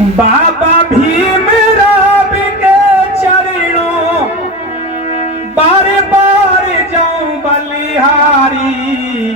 बाबा भीमराव के चरणों बार बार जाऊं बलिहारी।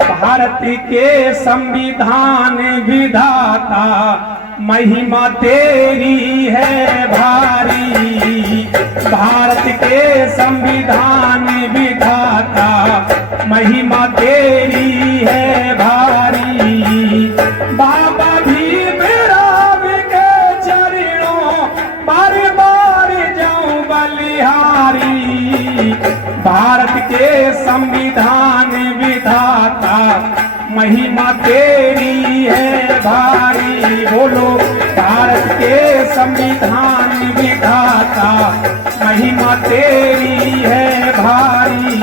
भारत के संविधान विधाता महिमा तेरी है भारी। भारत के संविधान विधाता महिमा तेरी है भारी। बाबा भीमराव के चरणों बार बार जाऊं बलिहारी। भारत के संविधान विधाता महिमा तेरी है भारी। बोलो भारत के संविधान विधाता महिमा तेरी है भारी।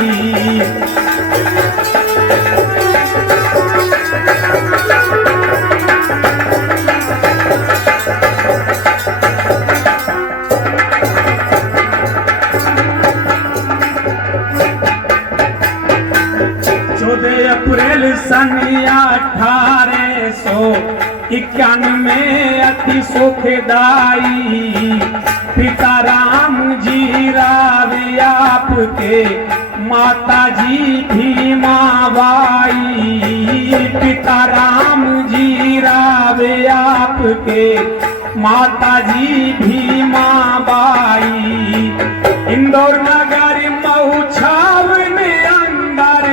अप्रैल सन 1891 अति सुखदाई। पिता राम जी राव आपके माता जी भीमाबाई। पिता राम जी राव आपके माता जी भीमाबाई। इंदौर नगर मऊ छावनी अंदर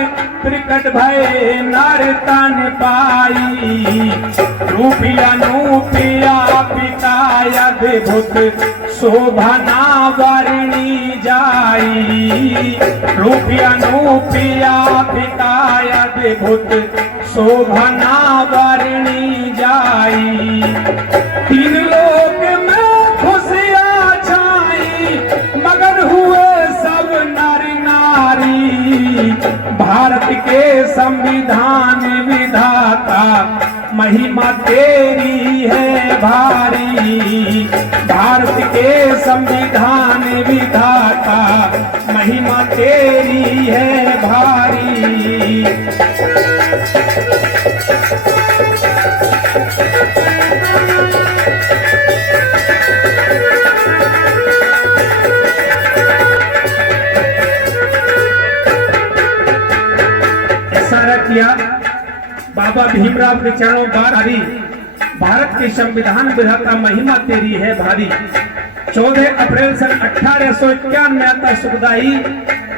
प्रकट भय नर्तन पाई। रूपिया नूपिया पिता अद्भुत शोभना वर्णी जाई। रूपिया नूपिया पिता अद्भुत शोभना वर्णी जाई। तीन लोक में खुशियां छाई मगन हुए सब नर नारी। भारत के संविधान विधाता महिमा तेरी है भारी। भारत के संविधान विधाता महिमा तेरी है भारी। किया बाबा भीमराव के चरणों बार हरी। भारत के संविधान विधाता महिमा तेरी है भारी। 14 अप्रैल सन 1891 में आता सुखदाई।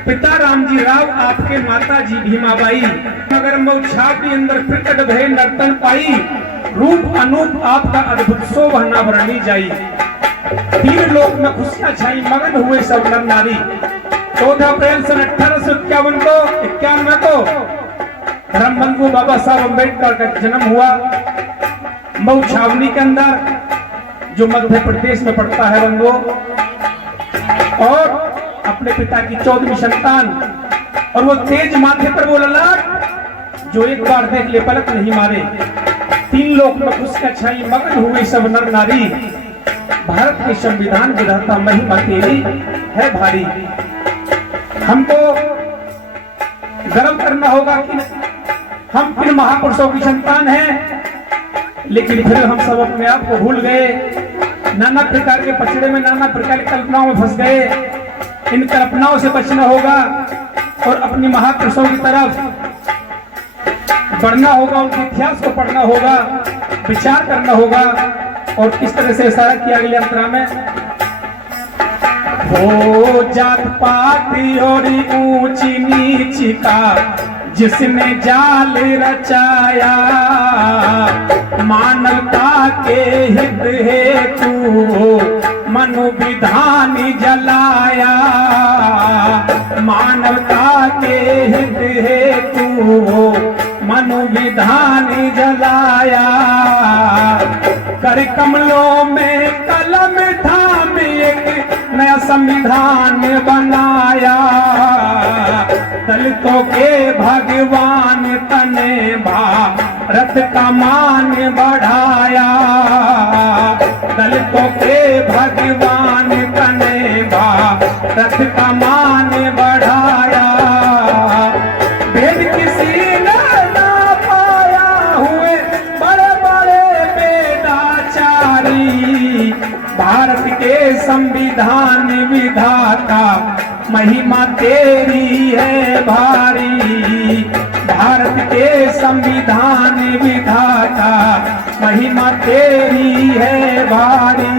पिता रामजी राव आपके माता जी भीमाबाई। मगर मऊ छावनी अंदर प्रकट भय नर्तन पाई। रूप अनूप आपका अद्भुत शोभना वर्णी जाई। तीन लोक में खुशियां छाई मगन हुए सब नर नारी। 14 अप्रैल सन 1891 को धर्म बंधु बाबा साहब अम्बेडकर का जन्म हुआ मऊ छावनी के अंदर, जो मध्य प्रदेश में पड़ता है रंगो। और अपने पिता की 14वीं संतान, और वो तेज माथे पर वो ललाट जो एक बार देख ले पलक नहीं मारे। तीन लोक में खुशियां छाई मगन हुए सब नर नारी। भारत के संविधान विधाता महिमा तेरी है भारी। हमको गर्व करना होगा कि हम किन महापुरुषों की संतान हैं, लेकिन फिर हम सब अपने आप को भूल गए। नाना प्रकार के पचड़े में, नाना प्रकार की कल्पनाओं में फंस गए। इन कल्पनाओं से बचना होगा और अपनी महापुरुषों की तरफ बढ़ना होगा। उनके इतिहास को पढ़ना होगा, विचार करना होगा। और किस तरह से इशारा किया अगले अंतरा में, हो जात पात और ऊंची नीच का जिसने जाल रचाया। मानवता के हित हेतु मनु विधान जलाया। मानवता के हित हेतु मनु विधान जलाया। कर कमलों में कलम थाम एक नया संविधान बनाया। दलितों के भगवान तने भारत का मान बढ़ाया। दलितों के भगवान तने भारत का मान बढ़ाया। भेद किसी ने ना पाया हुए बड़े बड़े वेदाचारी। भारत के संविधान विधाता महिमा तेरी है भारी। भारत के संविधान विधाता महिमा तेरी है भारी।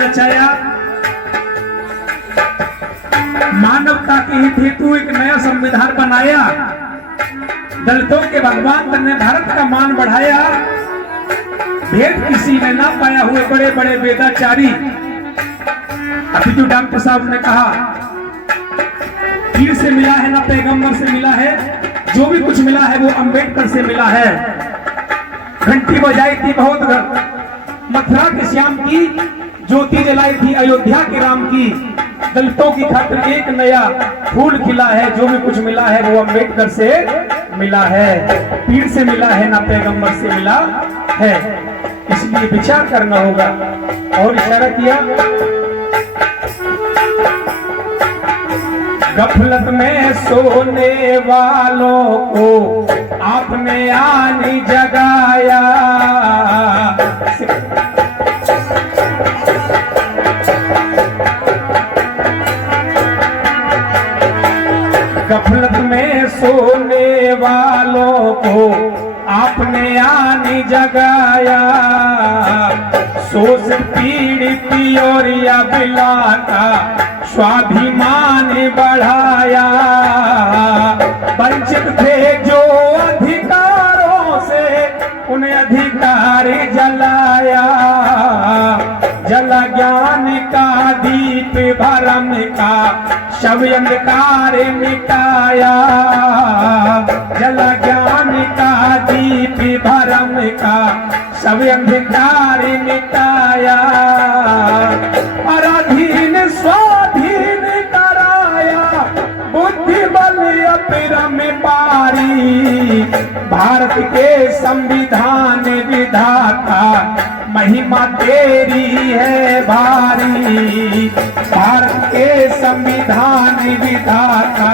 बचाया मानवता के हित हेतु एक नया संविधान बनाया। दलितों के भगवान ने भारत का मान बढ़ाया। भेद किसी ने ना पाया हुए बड़े बड़े वेदाचारी। अभी जो डॉक्टर साहब ने कहा पीर से मिला है ना पैगंबर से मिला है, जो भी कुछ मिला है वो अंबेडकर से मिला है। घंटी बजाई थी बहुत मथुरा के श्याम की, ज्योति जलाई थी अयोध्या के राम की। दलितों की खातिर एक नया फूल खिला है। जो भी कुछ मिला है वो अंबेडकर से मिला है, पीर से मिला है ना पैगंबर से मिला है। इसलिए विचार करना होगा। और इशारा किया गफलत में सोने वालों को आपने आनी जगाया। गफलत में सोने वालों को आपने आनी जगाया। शोषित पीड़ित और या बिला का स्वाभिमान बढ़ाया। वंचित थे जो अधिकारों से उन्हें अधिकार जलाया। जला ज्ञान का दीप भरम का शव अंधकार मिटाया। जला ज्ञान का दीप भरम का शव अंधकार मिटाया। पराधीन स्वाधीन कराया, बुद्धि बल अपरम पारी। भारत के संविधान विधाता महिमा तेरी है भारी। भारत के संविधान विधाता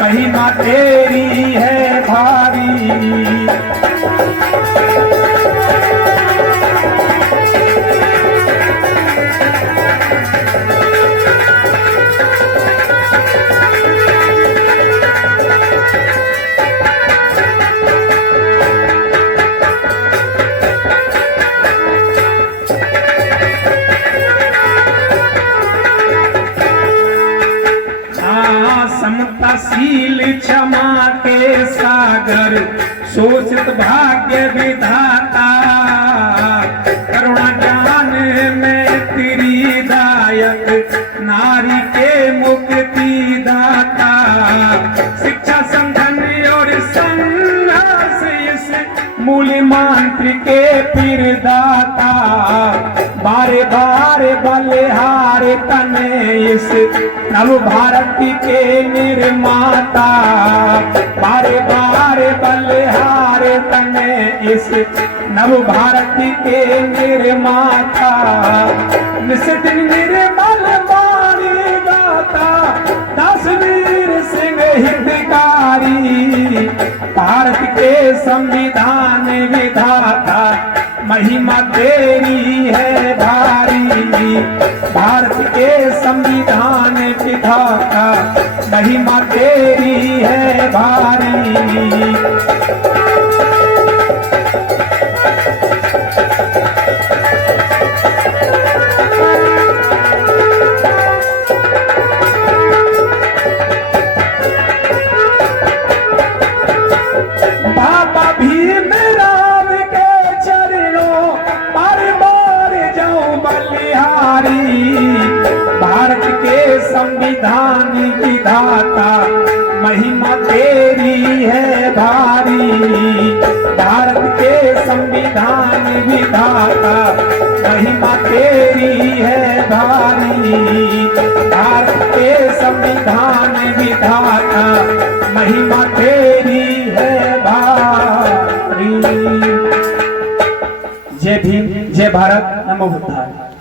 महिमा तेरी है भारी। समताशील क्षमा के सागर शोषित भाग्य विधाता। करुणा ज्ञान में तेरी दायक नारी के मुक्ति दाता। शिक्षा संगठन और संघर्ष इस मूल मंत्र के पीर दाता। बारे बारे बलिहार तने इस नव भारत के निर्माता। बारे बारे बलिहार तने इस नव भारत के निर्माता। निस्दिन निर्मल वाणी गाता दासवीर सिंह हितकारी। भारत के संविधान विधाता महिमा तेरी है भारी। भारत के संविधान विधाता महिमा तेरी है भारी। बाबा भीमराव के चरणों पर बार जाऊं बलिहारी। भारत के संविधान विधाता महिमा तेरी है भारी। भारत के संविधान विधाता महिमा तेरी है भारी। भारत के संविधान विधाता महिमा तेरी है भारी। जय भीम, जय भारत, नमो बुद्धाय।